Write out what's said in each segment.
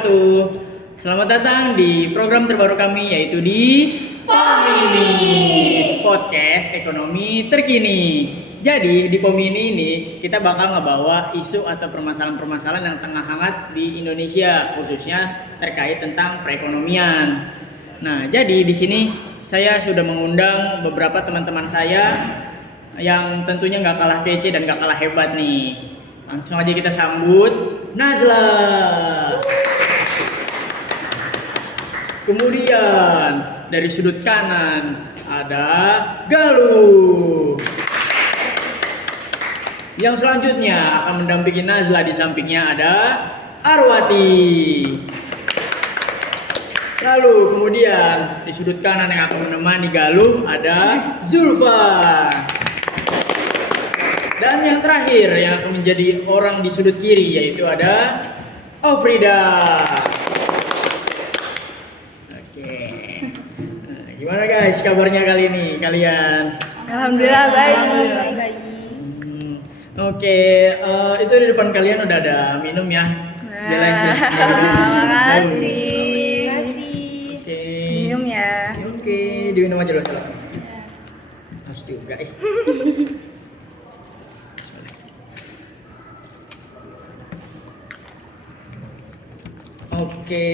wabarakatuh. Selamat datang di program terbaru kami yaitu di POMINI, Podcast Ekonomi Terkini. Jadi di POMINI ini kita bakal ngebawa isu atau permasalahan-permasalahan yang tengah hangat di Indonesia, khususnya terkait tentang perekonomian. Nah, jadi di sini saya sudah mengundang beberapa teman-teman saya yang tentunya nggak kalah kece dan nggak kalah hebat nih. Langsung aja kita sambut Nazla. Kemudian dari sudut kanan ada Galuh. Yang selanjutnya akan mendampingi Nazla di sampingnya ada Arwati. Lalu kemudian di sudut kanan yang akan menemani Galuh ada Zulfa. Dan yang terakhir yang akan menjadi orang di sudut kiri yaitu ada Afrida. Oke. Nah, gimana guys kabarnya kali ini kalian? Alhamdulillah baik. Oke, itu di depan kalian udah ada minum ya? Jelas ya. Makasih. Oke. Minum ya. Oke, diminum aja dulu. Harus juga Oke.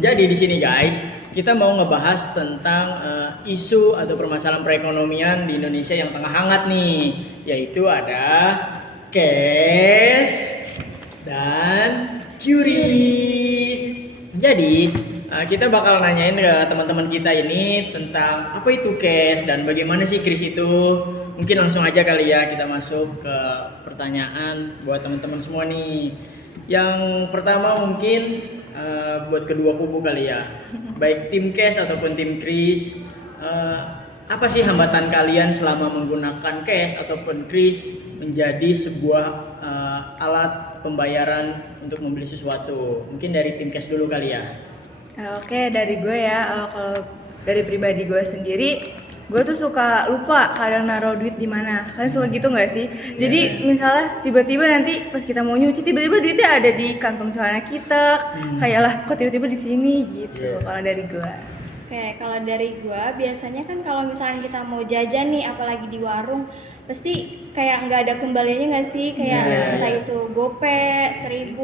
Jadi di sini guys, kita mau ngebahas tentang isu atau permasalahan perekonomian di Indonesia yang tengah hangat nih, yaitu ada cash dan QRIS. Jadi kita bakal nanyain ke teman-teman kita ini tentang apa itu cash dan bagaimana sih QRIS itu. Mungkin langsung aja kali ya kita masuk ke pertanyaan buat teman-teman semua nih. Yang pertama mungkin buat kedua kubu kali ya, baik tim cash ataupun tim QRIS, apa sih hambatan kalian selama menggunakan cash ataupun QRIS menjadi sebuah alat pembayaran untuk membeli sesuatu? Mungkin dari tim cash dulu kali ya. Oke, dari gue ya, kalau dari pribadi gue sendiri, gue tuh suka lupa kadang naruh duit di mana. Kalian suka gitu nggak sih? Jadi misalnya tiba-tiba nanti pas kita mau nyuci tiba-tiba duitnya ada di kantong celana kita. Kayak lah, kok tiba-tiba di sini gitu. Kalau dari gue. Oke, kalau dari gue biasanya kan kalau misalnya kita mau jajan nih, apalagi di warung, pasti kayak nggak ada kembaliannya nggak sih? Kayak entah itu gope, 1.000.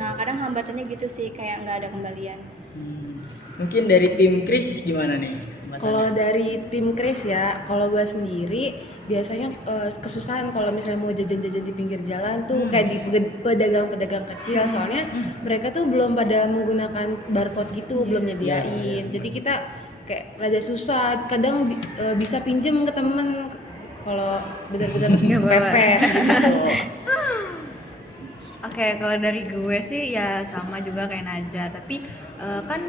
Nah, kadang hambatannya gitu sih, kayak nggak ada kembalian. Mungkin dari tim QRIS gimana nih? Kalau dari tim Kris ya, kalau gue sendiri biasanya kesusahan kalau misalnya mau jajan-jajan di pinggir jalan tuh kayak di pedagang-pedagang kecil, soalnya mereka tuh belum pada menggunakan barcode gitu, belum nyediain. Jadi kita kayak rada susah, kadang bisa pinjem ke temen kalau benar-benar pepet gitu. Oke, kalau dari gue sih ya sama juga kayak Najwa, tapi kan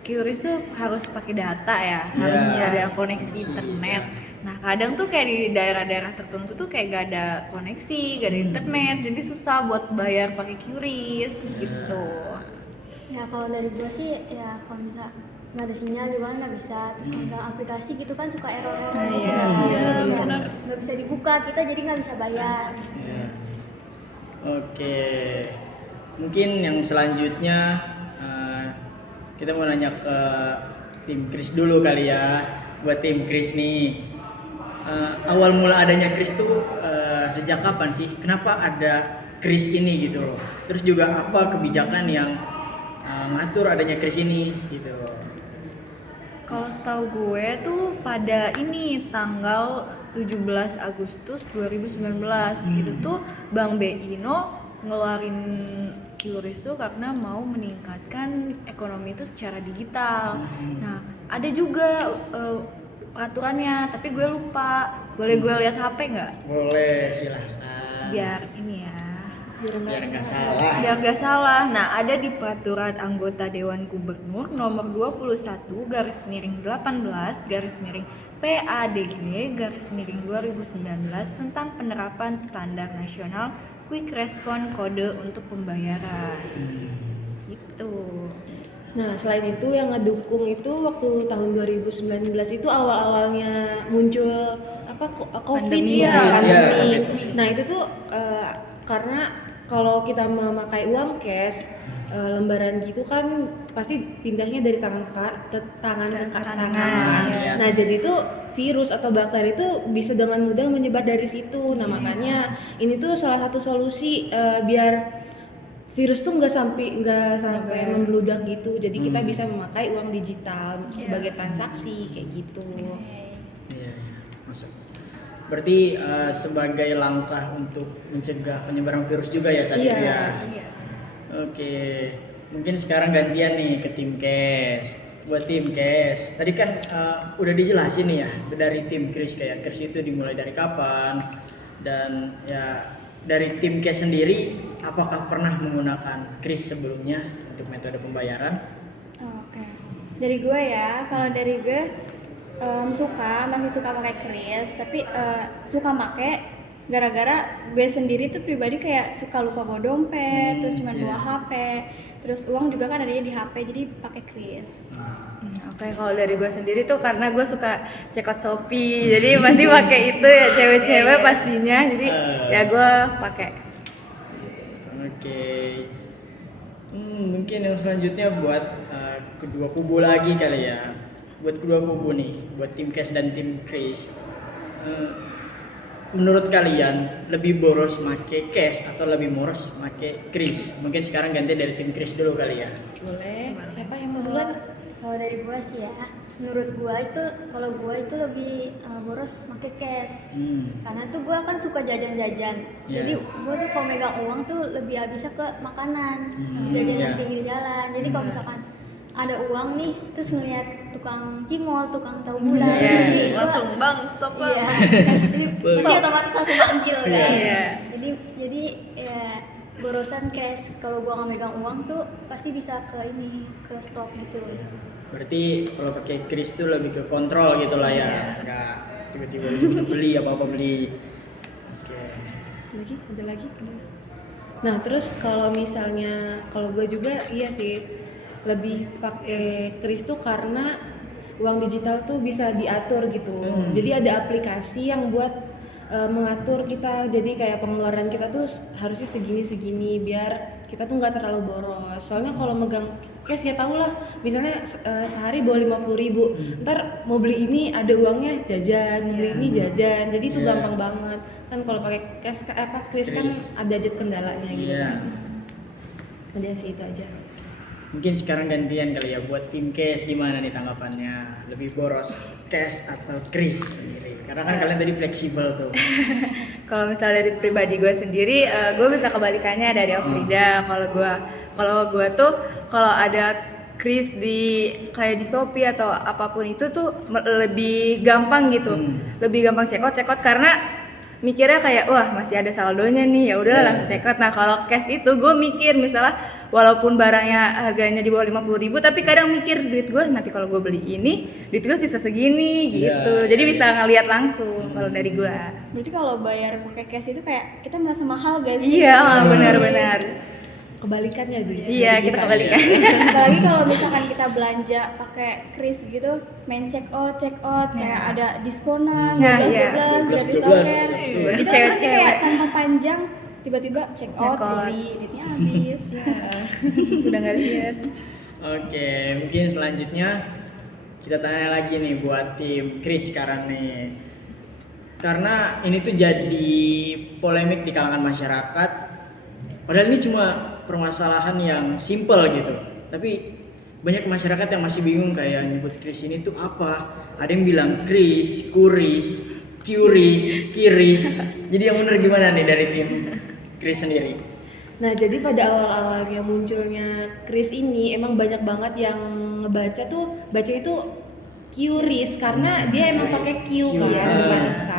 QRIS tuh harus pakai data ya, harus ada koneksi internet. Nah kadang tuh kayak di daerah-daerah tertentu tuh kayak gak ada koneksi, gak ada internet, jadi susah buat bayar pakai QRIS gitu. Ya kalau dari gue sih ya kalau bisa nggak ada sinyal juga nggak bisa, terus kalau aplikasi gitu kan suka error gitu kan, nggak bisa dibuka kita jadi nggak bisa bayar. Oke, mungkin yang selanjutnya kita mau nanya ke tim QRIS dulu kali ya. Buat tim QRIS nih, awal mula adanya QRIS tuh sejak kapan sih? Kenapa ada QRIS ini gitu loh? Terus juga apa kebijakan yang ngatur adanya QRIS ini gitu? Kalau setahu gue tuh pada ini tanggal 17 Agustus 2019 itu tuh Bank BI ngeluarin QRIS tuh karena mau meningkatkan ekonomi itu secara digital. Nah, ada juga peraturannya, tapi gue lupa. Boleh gue lihat HP nggak? Boleh, silahkan. Biar ini ya. Biar nggak salah. Biar nggak salah. Nah, ada di peraturan anggota Dewan Gubernur nomor 21/18 PADG/PADG/2019 tentang penerapan standar nasional quick response kode untuk pembayaran. Gitu. Nah selain itu yang ngedukung itu waktu tahun 2019 itu awal-awalnya muncul apa COVID Pandemi. ya, pandemi. Pandemi. Nah itu tuh karena kalau kita memakai uang cash lembaran gitu kan pasti pindahnya dari tangan ke tangan ke tangan. Iya. Nah jadi itu virus atau bakteri itu bisa dengan mudah menyebar dari situ. Nah makanya ini tuh salah satu solusi biar virus tuh nggak sampai membludak gitu. Jadi kita bisa memakai uang digital sebagai transaksi kayak gitu. Iya, masuk. Berarti sebagai langkah untuk mencegah penyebaran virus juga ya saat itu ya. Iya. Oke, mungkin sekarang gantian nih ke tim Kes. Buat tim Kes, tadi kan udah dijelasin nih ya dari tim Kris, kayak Kris itu dimulai dari kapan, dan ya dari tim Kes sendiri apakah pernah menggunakan Kris sebelumnya untuk metode pembayaran? Oke. Dari gue ya, kalau dari gue masih suka pakai kris, tapi suka make gara-gara gue sendiri tuh pribadi kayak suka lupa bawa dompet, terus cuma bawa HP, terus uang juga kan adanya di HP, jadi pakai kris. Oke, kalau dari gue sendiri tuh karena gue suka check out Shopee, jadi pasti pakai itu ya, cewek-cewek pastinya, jadi ya gue pakai. Oke. Mungkin yang selanjutnya buat kedua kubu lagi kali ya. Buat kedua kubu nih, buat tim Kes dan tim Kris. Menurut kalian lebih boros make Kes atau lebih boros make Kris? Mungkin sekarang ganti dari tim Kris dulu kali ya. Boleh. Siapa yang mau Kalau duluan? kalau dari gua sih ya, menurut gua itu kalau gua itu lebih boros pakai cash. Karena tuh gua kan suka jajan-jajan. Iya. Jadi gua tuh kalau megang uang tuh lebih habisnya ke makanan, jajanan Iya. pinggir jalan. Jadi kalau misalkan ada uang nih, terus ngeliat tukang cimol, tukang tahu bulan, pasti gua Langsung bang, stop bang. iya. Jadi pasti otomatis langsung manggil kan. Iya. Jadi ya borosan cash. Kalau gua nggak megang uang tuh pasti bisa ke ini, ke stop gitu. Berarti kalau pakai Kris tuh lebih ke kontrol gitu lah ya. Enggak tiba-tiba ujung-ujung beli apa-apa beli. Oke. Ada lagi? Nah terus kalau misalnya kalau gue juga iya sih lebih pakai kris tuh karena uang digital tuh bisa diatur gitu. Jadi ada aplikasi yang buat mengatur kita, jadi kayak pengeluaran kita tuh harusnya segini biar kita tuh nggak terlalu boros. Soalnya kalau megang cash ya tau lah, misalnya sehari bawa 50.000, ntar mau beli ini ada uangnya jajan, mau beli ini jajan, jadi itu gampang banget kan. Kalau pakai cash kris kan ada aja kendalanya gitu Iya. kan. Udah sih itu aja. Mungkin sekarang gantian kali ya buat tim Kes, gimana nih tanggapannya? Lebih boros cash atau Kris sendiri? Karena kan kalian tadi fleksibel tuh. Kalau misalnya dari pribadi gue sendiri, gue bisa kebalikannya dari Afrida. Kalau gue tuh kalau ada kris di kayak di Shopee atau apapun itu tuh lebih gampang gitu, lebih gampang check out karena mikirnya kayak wah masih ada saldonya nih, ya udahlah langsung check out. Nah kalau cash itu gue mikir misalnya walaupun barangnya harganya di bawah 50.000, tapi kadang mikir duit gue nanti kalau gue beli ini duit gue sisa segini gitu. Jadi bisa ngeliat langsung kalau dari gue. Berarti kalau bayar pakai cash itu kayak kita merasa mahal guys. Gitu. Iya benar-benar. Kebalikannya dulu. Iya kita kebalikan. Apalagi kalau misalkan kita belanja pakai kris gitu, main check out kayak ada diskonan, Nah, 12 iya. 12 gratis 12. token. Ini Itu nanti cewek-cewek. kayak tanpa panjang tiba-tiba check out, Check out. beli, duitnya habis. Udah nggak lihat. Oke, mungkin selanjutnya kita tanya lagi nih buat tim Kris sekarang nih. Karena ini tuh jadi polemik di kalangan masyarakat. Padahal ini cuma permasalahan yang simple gitu. Tapi banyak masyarakat yang masih bingung kayak nyebut Kris ini tuh apa. Ada yang bilang Kris, Kuris, Kiris. Jadi yang benar gimana nih dari tim Kris sendiri? Nah jadi pada awal-awalnya munculnya kris ini emang banyak banget yang ngebaca tuh baca itu Qris karena dia emang pakai Q kan bukan K.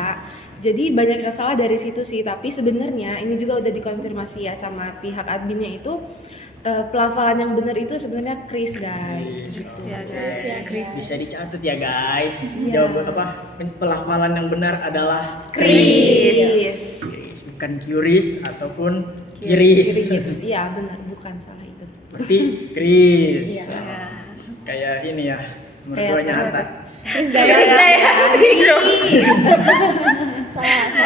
Jadi banyak yang salah dari situ sih, tapi sebenarnya ini juga udah dikonfirmasi ya sama pihak adminnya itu pelafalan yang benar itu sebenarnya Kris guys. Gitu. Ya guys. Bisa dicatat ya guys. Jawaban apa? Pelafalan yang benar adalah Kris. Bukan Kiris ataupun Kiris. Iya benar, bukan salah itu. Berarti Kris. Iya. Kayak ini ya. Mertuanya Hatta. Kris ya.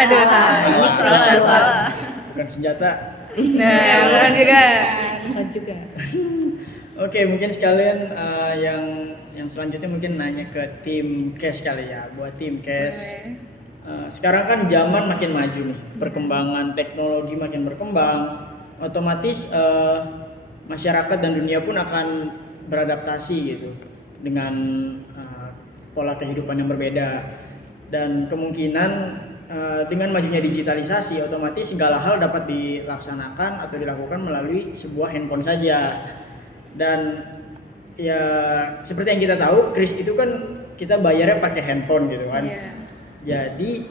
Aduh salah. Bukan senjata. Nah, bukan juga. Bukan juga. Oke, mungkin sekalian yang selanjutnya mungkin nanya ke tim Cash kali ya. Buat tim Cash. Sekarang kan zaman makin maju nih, perkembangan teknologi makin berkembang, otomatis masyarakat dan dunia pun akan beradaptasi gitu dengan pola kehidupan yang berbeda, dan kemungkinan dengan majunya digitalisasi otomatis segala hal dapat dilaksanakan atau dilakukan melalui sebuah handphone saja. Dan ya seperti yang kita tahu, kris itu kan kita bayarnya pakai handphone gitu kan. Jadi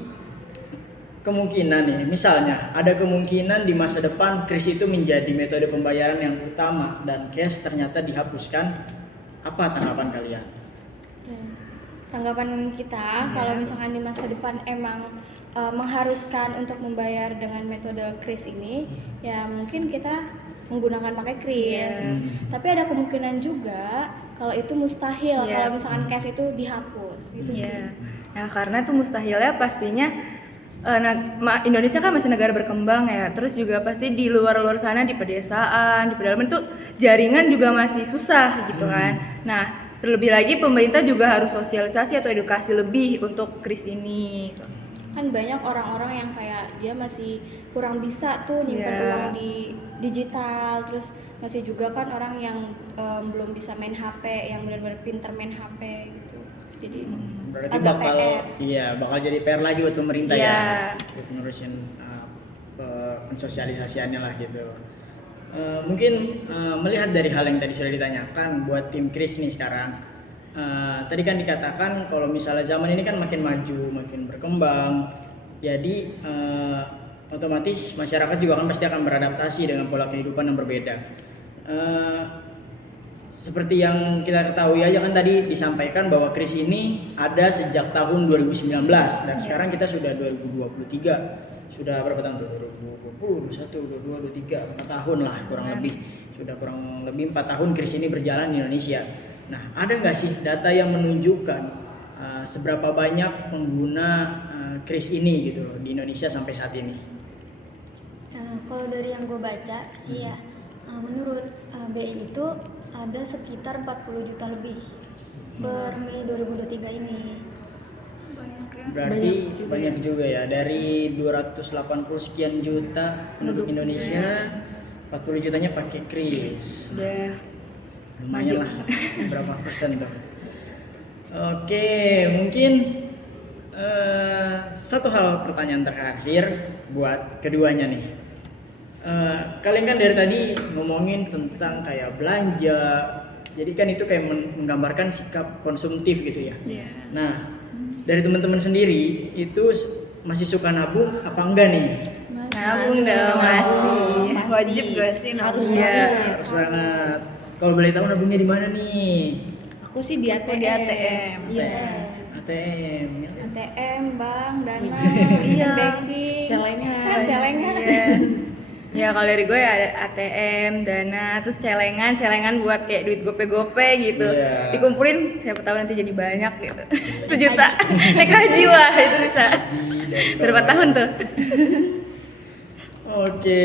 kemungkinan nih, misalnya ada kemungkinan di masa depan kris itu menjadi metode pembayaran yang utama dan cash ternyata dihapuskan. Apa tanggapan kalian? Tanggapan kita, kalau misalkan di masa depan emang mengharuskan untuk membayar dengan metode kris ini, ya mungkin kita menggunakan pakai kris. Tapi ada kemungkinan juga kalau itu mustahil kalau misalkan cash itu dihapus gitu sih. Nah, karena itu mustahilnya pastinya Indonesia kan masih negara berkembang ya, terus juga pasti di luar sana, di pedesaan, di pedalaman tuh jaringan juga masih susah gitu kan. Nah, terlebih lagi pemerintah juga harus sosialisasi atau edukasi lebih untuk kris ini. Kan banyak orang-orang yang kayak dia masih kurang bisa tuh nyimpen uang di digital, terus masih juga kan orang yang belum bisa main HP, yang benar-benar pinter main HP gitu. Jadi Berarti agak bakal PR. bakal jadi PR lagi buat pemerintah Iya. ya, untuk ngurusin pensosialisasiannya lah gitu. Mungkin melihat dari hal yang tadi sudah ditanyakan buat tim kris nih sekarang, tadi kan dikatakan kalau misalnya zaman ini kan makin maju, makin berkembang, jadi otomatis masyarakat juga kan pasti akan beradaptasi dengan pola kehidupan yang berbeda. Seperti yang kita ketahui aja kan tadi disampaikan bahwa kris ini ada sejak tahun 2019 dan sekarang kita sudah 2023. Sudah berapa tahun tuh? 2020, 2021, 2022, 2023, 4 tahun lah kurang lebih. Sudah kurang lebih 4 tahun kris ini berjalan di Indonesia. Nah, ada nggak sih data yang menunjukkan seberapa banyak pengguna kris ini gitu loh di Indonesia sampai saat ini? Kalau dari yang gue baca sih ya, menurut BI itu ada sekitar 40 juta lebih per Mei 2023 ini. Berarti banyak juga ya, dari 280 sekian juta penduduk Indonesia, 40 jutanya pakai kris. Lumayan lah, berapa persen tuh? Oke, mungkin satu hal pertanyaan terakhir buat keduanya nih. Kalian kan dari tadi ngomongin tentang kayak belanja, jadi kan itu kayak menggambarkan sikap konsumtif gitu ya. Nah, dari teman-teman sendiri itu masih suka nabung apa enggak nih? Nabung dong, masih wajib gak sih nabung? Harus banget. Kalau boleh tahu nabungnya di mana nih? Aku sih di ATM. Di ATM. Iya. ATM. ATM, bank, dana, Iya. banking, Celengan. celengan. Ya kalau dari gue ya ada ATM, dana, terus celengan buat kayak duit gope gitu. Iya. Dikumpulin siapa tahu nanti jadi banyak gitu. 1 juta. Naik haji wah itu bisa. Berapa tahun tuh? Oke.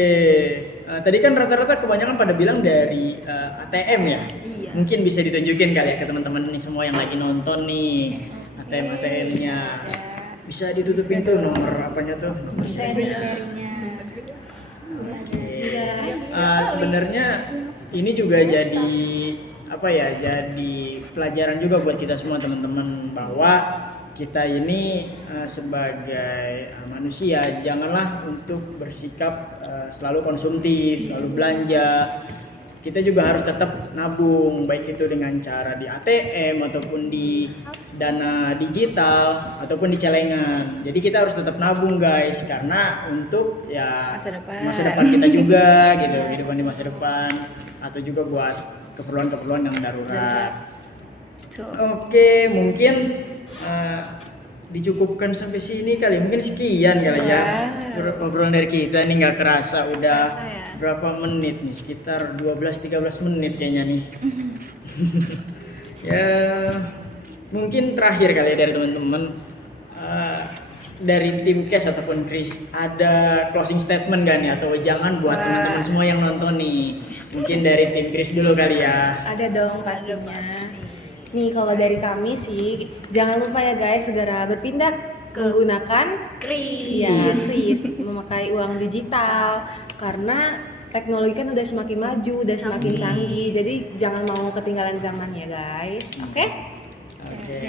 Tadi kan rata-rata kebanyakan pada bilang dari ATM ya. Iya. Mungkin bisa ditunjukin kali ya ke teman-teman nih semua yang lagi nonton nih. ATM-nya. Bisa ditutupin tuh nomor apanya tuh? Nomor Serinya. Sebenarnya ini juga jadi apa ya, jadi pelajaran juga buat kita semua teman-teman, bahwa kita ini sebagai manusia janganlah untuk bersikap selalu konsumtif, selalu belanja. Kita juga harus tetap nabung, baik itu dengan cara di ATM ataupun di dana digital ataupun di celengan. Jadi kita harus tetap nabung guys, karena untuk ya masa depan kita juga gitu, kehidupan di masa depan, atau juga buat keperluan-keperluan yang darurat. Oke, mungkin dicukupkan sampai sini kali, mungkin sekian kali ya obrolan dari kita nih. Nggak kerasa udah berapa menit nih, sekitar 12-13 menit kayaknya nih. Ya mungkin terakhir kali ya dari teman-teman, dari tim Kes ataupun Chris ada closing statement gak nih atau jangan buat teman-teman semua yang nonton nih? Mungkin dari tim Chris dulu kali ya. Ada dong pastinya. Nih kalau dari kami sih jangan lupa ya guys segera berpindah ke gunakan Kris. ya Kris memakai uang digital karena teknologi kan udah semakin maju, udah semakin canggih. Jadi jangan mau ketinggalan zaman ya guys. Oke? Oke.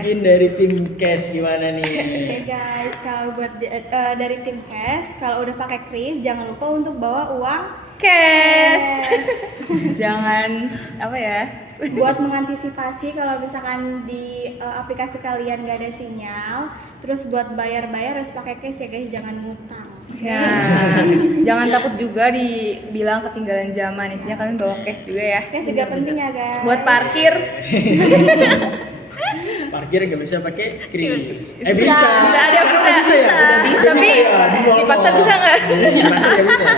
Mungkin dari tim Kes gimana nih? Oke guys, kalau buat dari tim cash, kalau udah pakai kris jangan lupa untuk bawa uang Cash. Jangan apa ya? buat mengantisipasi kalau misalkan di aplikasi kalian gak ada sinyal, terus buat bayar-bayar harus pakai cash ya guys, jangan ngutang. Ya, jangan takut juga dibilang ketinggalan zaman, intinya kalian bawa cash juga ya. Cash juga penting ya guys. Buat parkir. Parkir nggak bisa pakai Kris. Bisa. Bisa. Ada bisa. Ya? Udah bisa. Tapi di pasar bisa nggak? Di pasar nggak bisa.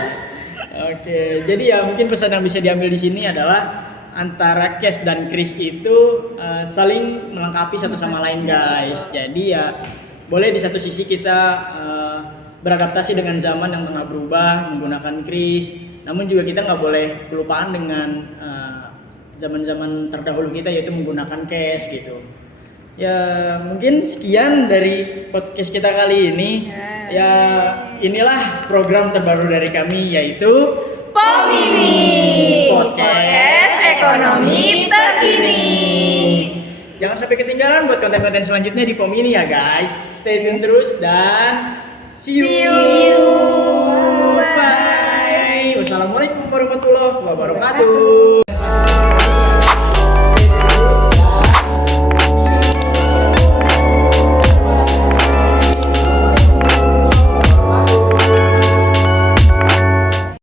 Oke, jadi ya mungkin pesan yang bisa diambil di sini adalah antara Kes dan Kris itu saling melengkapi satu sama lain guys. Jadi ya boleh di satu sisi kita beradaptasi dengan zaman yang tengah berubah menggunakan Kris, namun juga kita nggak boleh kelupaan dengan zaman-zaman terdahulu kita yaitu menggunakan cash gitu. Ya mungkin sekian dari podcast kita kali ini. Ya inilah program terbaru dari kami yaitu Pomini. Podcast Ekonomi Terkini. Jangan sampai ketinggalan buat konten-konten selanjutnya di Pomini ya guys. Stay tune terus dan see you. Bye. Wassalamualaikum warahmatullahi wabarakatuh.